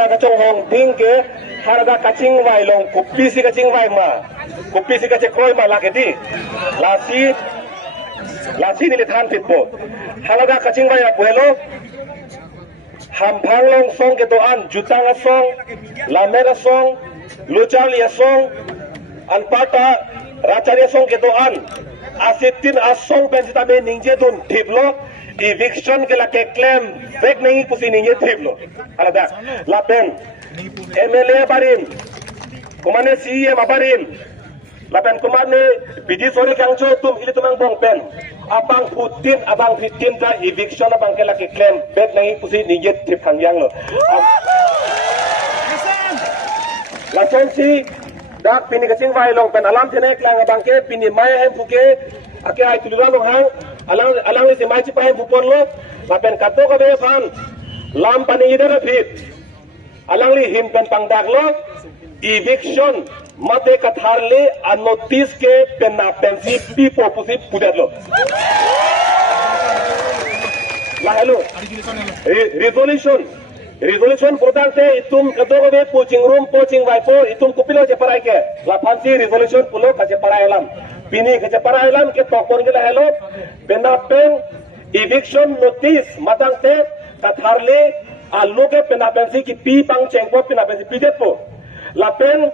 juta kacang hong tingke harga kacing wai long kopi si kacing wai ma kopi si kacang koi ma laketi lasi ni lithan pitpo harga kacing wai apuelo hampang long song ketoan juta ngasong lamera song lucal ya song anpata racaria song ketoan asitin asong pensita me ningje dun tiplo eviction ke la ke claim back nahi pusi ningje tiplo alada lapen MLA barin kumane CM barin lapen kumane bidi sori kangcho tum ili tumang bong pen abang putin abang fitin ta eviction abang ke la ke claim back nahi pusi ningje tip hangyang lo lason si dak pini kacing vai long pen alam tenek lang abang ke pini mai hem puke ake ai tulura long hang alang li si mai ci pahem pupon lo lapen kato ka be fan lam pani idara fit alang li him pen pangdak lo eviction mate katharle a notice ke penna pensi pipo pusi pudet lo la hello resolution prodante itum kato ka be coaching room coaching vai po itum kupilo je parai ke la fancy resolution pulo ka je parai lam pini ke je parai lam ke tokon ke la hello penna pen eviction notice matang te katharle alu ke penna pensi ki pi pang chengpo penna pensi pidet po la pen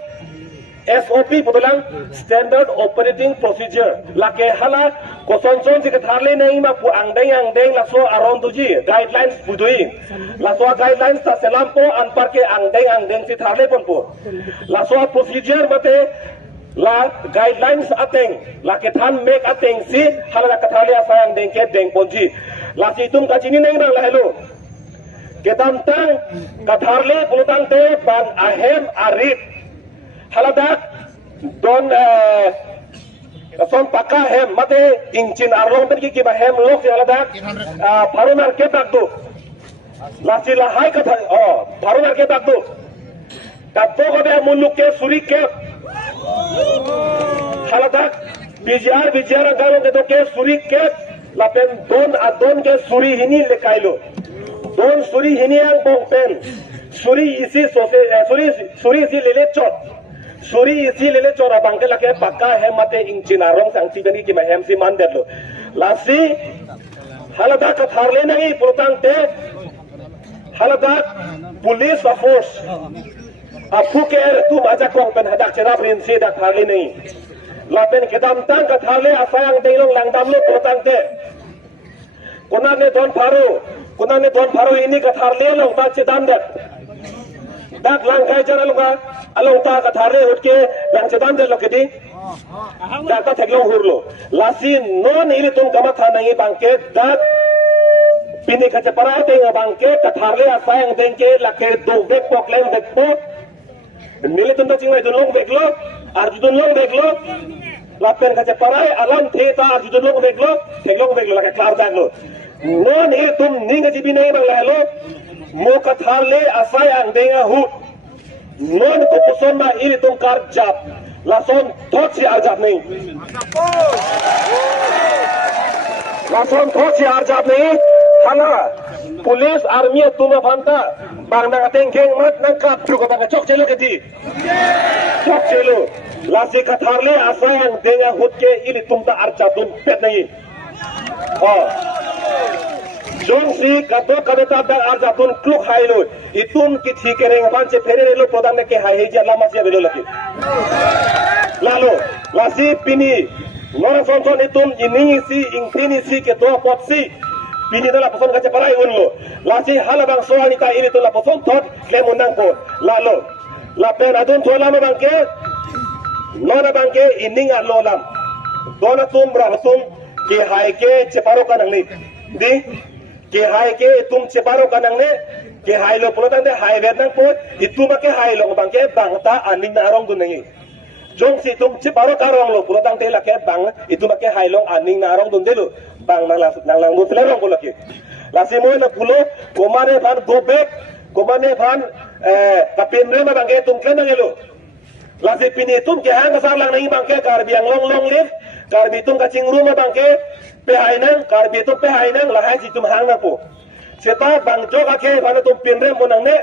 SOP putulang standard operating procedure la ke hala kosonson si katharle nei ma pu angdeng la so around tuji guidelines budui la so guidelines ta selam po anpar ke angdeng si tharle pon po la so procedure mate la guidelines ateng la ke than make ateng si hala katharle asang deng ke deng ponji la si tum ka chini nei bang la hello ke tantang katharle pulutang te bang ahem arit haladak don son paka hem mate inchin arlong ben ki ba hem lok si haladak parunar ke takdu lasi la hai katha parunar ke takdu takto ko be muluk ke suri ke haladak bijar galo ke to ke suri ke lapen don adon ke suri hini lekailo don suri hini ang bong pen suri isi sose suri isi lele chot suri isi lele chora bangke lake pakka hem mate inchinarong sangsi beni ki hem si mandet lo lasi halada ka tharle nai purtang te halada police force apu ke tu maja kong pen hadak cerap rin si dak tharle nai lapen kedam tang ka tharle asayang deilong langdam lo purtang te kunane don pharu ini ka tharle lo ta chedam dak dak lang kai jara lunga along ta ka thare utke lang chedam de lokedi dak ta theklo hurlo lasi non ile tum kama tha nahi bangke dak pini ka chapara te bangke ka tharle asayang denke lake do bek poklem bek po nile tum ta chingwai dunlong beklo arjudunlong beklo lapen ka chapara alam theta arjudunlong beklo theklo beklo lake klar daklo non ile tum ninga jibi nahi bang lahlo mo katharle asayang denga hu non ko puson ma ili tum kar jap lason thot si arjap nahi lason thot si arjap nahi hala police army tum phanta bang na teng kheng mat na kap chu ko bang chok chelo keti chok chelo lasi katharle asayang denga hut ke ili tum ta arjap tum pet nahi Jong si kato kabeta dak arjatun kluk hailo itum ki thikereng banche ferelo prodan ke hai heja lama sia belo laki lalo lasi pini ngora sonson itum iningi si ingpini si ke to potsi pini dala poson kache parai unlo lasi halabang soani ta ini to la poson thot klemunang po lalo la pen adun thola ma bangke nona bangke ining alolam dona tum brahatum ke hai ke cheparo kanang ni di ke hai ke tum separo kanang ne ke hai lo pulotang de hai vet nang pot itu ba ke hai lo bang ke bang ta aning na rong dun ngi jong si tum separo karong lo pulotang de la ke bang itu ba ke hai lo aning na rong dun de lo bang nang lang mu fle rong ko la ke la si mo na pulo komane ban go back komane ban kapin re ma bang ke tum ke nang lo la si pini tum ke hang sar lang nang bang ke kar biang long lif kar bi tum ka ching ru ma bang ke pe hai nang kar bi tum pe hai nang la hai si tum hang na po seta bang jo ka ke bana tum pin re mo nang ne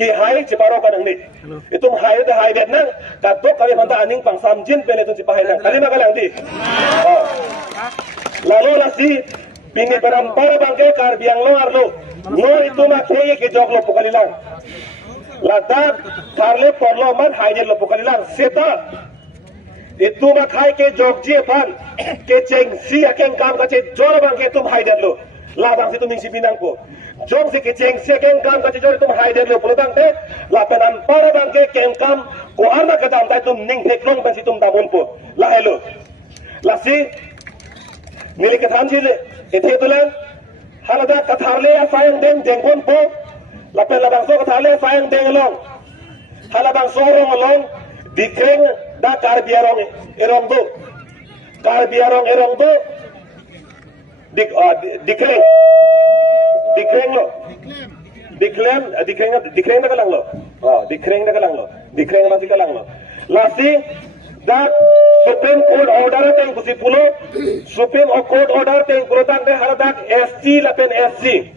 ki hai ciparo kan ni itum hai da hai vietnam ka to kami manta aning pang samjin pele tu cipai nang kali magalang di lalu lasi bini berampar bangke kar biang lo arlo no itu ma keye ke jog lo pokalilang ladak karle porlo man hai lo pokalilang seta itu ma khai ke jog je pan ke cheng si akeng kam ka che jor bangke tum hai lo la bang situ ning si binang ko jong si ke cheng si akeng kam ka che jor tum hai lo pulutang te la penan para bangke kem kam ko arna ka dam tai tum ning theklong ban situm damun po la hello la si nili ke tham ji le ethe tulang halada katharle ya sayang deng jengkon po la pe la bang so katharle sayang deng long halabang so rong long dikreng da kar biarong erong do kar biarong erong do dikreng lo dikreng da kalang lo dikreng da kalang lo dikreng masih kalang lo lasi da Supreme Court order teng kusi pulo Supreme Court order teng kurotang de haradak ST lapen SC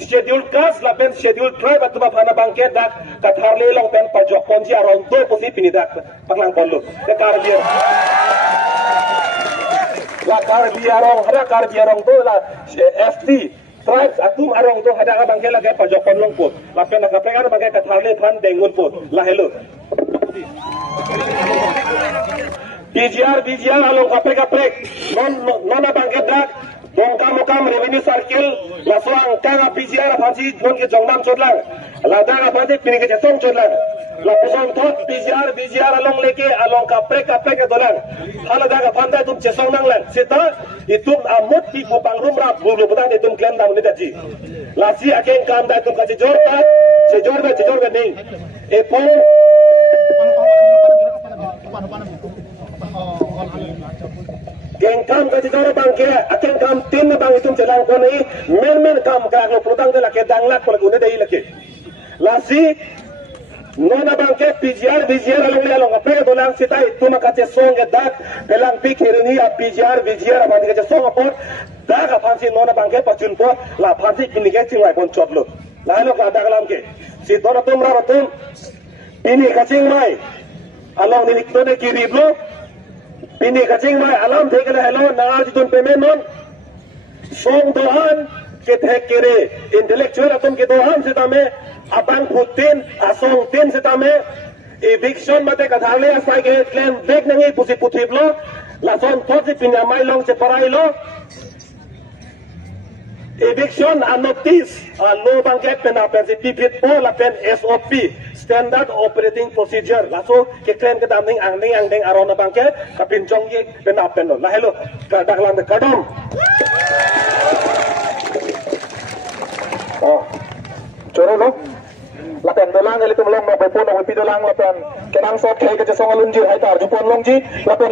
scheduled caste lapen scheduled tribe atuma phana bangke dak katharle long pen pajok ponji aron do kusi pinidak panglang pollu ke kar biar la kar biarong hada kar biarong do la ST tribes atum arong do hada ka bangke la ke pajok ponlong po lapen na kapengar bangke katharle phan dengun po la hello BGR along kapek nona bangket dak dongka mukam revenue circle la soang kanga BGR phansi don ke jongnam chodlang la daga phansi pini ke song chodlang la pusong thot BGR along leke along kapek ke dolang hala daga phanda tum chesong nang lang sita itum amut ti bupang rumra bulu budang itum claim dang ni daji la si akeng kam da tum ka jor ta jor ga ning e pon Geng kam ka jidara bangke aken kam tin bang itum celang ko nei men kam ka lo protang de la ke dang lak por gune dei lake lasi nona bangke BGR along le along apre dolang sitai tuma ka che song ge dak pelang pi khirini a BGR ba de ke song apor dak a phansi nona bangke pachun po la phansi pini ke chingwai bon chotlo la lo ka dak lam ke si dona tum ra tum pini ka chingmai along ni to ne ki riblo Pini kacing mai alam thekele hello nangar jitun payment non song dohan ke thek kere intellectual atum ke dohan se tame abang putin asong tin se tame eviction mate katharle asai ke claim back nangi pusi puthiblo la son thosi pinya mai long se parai lo eviction and notice no bangke pen apen se pipit po la pen SOP standard operating procedure laso ke claim ke damning angdeng arona bangke kapin jong ye pen apen lo la hello kadak lam kadom choro lo la pen dolang ele tum long no pe pon no pi dolang la pen kenang so thai ke song alun ji hai tar ju pon long ji la pen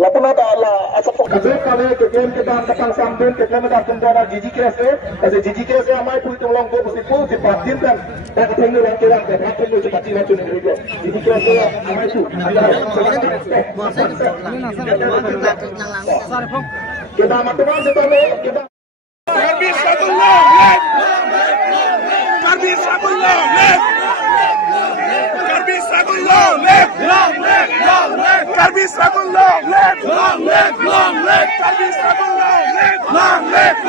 lapuna da la asap ko kaje kale ke game ke dan katang samben ke kame da tundara jiji ke se amai pui tum long ko si pu si pat din kan da ke theng ran ke ran ke hat lu ji kati na chune ri ko jiji ke se amai pu kita matuan se tole kita Karbi Sabullah left Karbi Sabullah left Karbi Sabullah left long left Karbi Sabullah left long left Karbi Sabullah left long left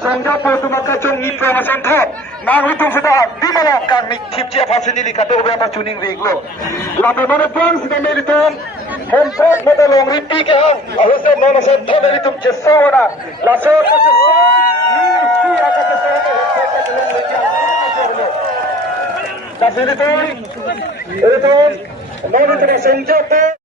Sangga po maka chung information tho nang litung sudah di malam kang ni tipcia fasini di kado be tuning reglo labe mana pang sida melitum hompo modalong ripi ke hang alose mana se tho melitum chesona la so ka cheso ni si aka cheso ke hompo ka long leja kasih itu nono tersenjata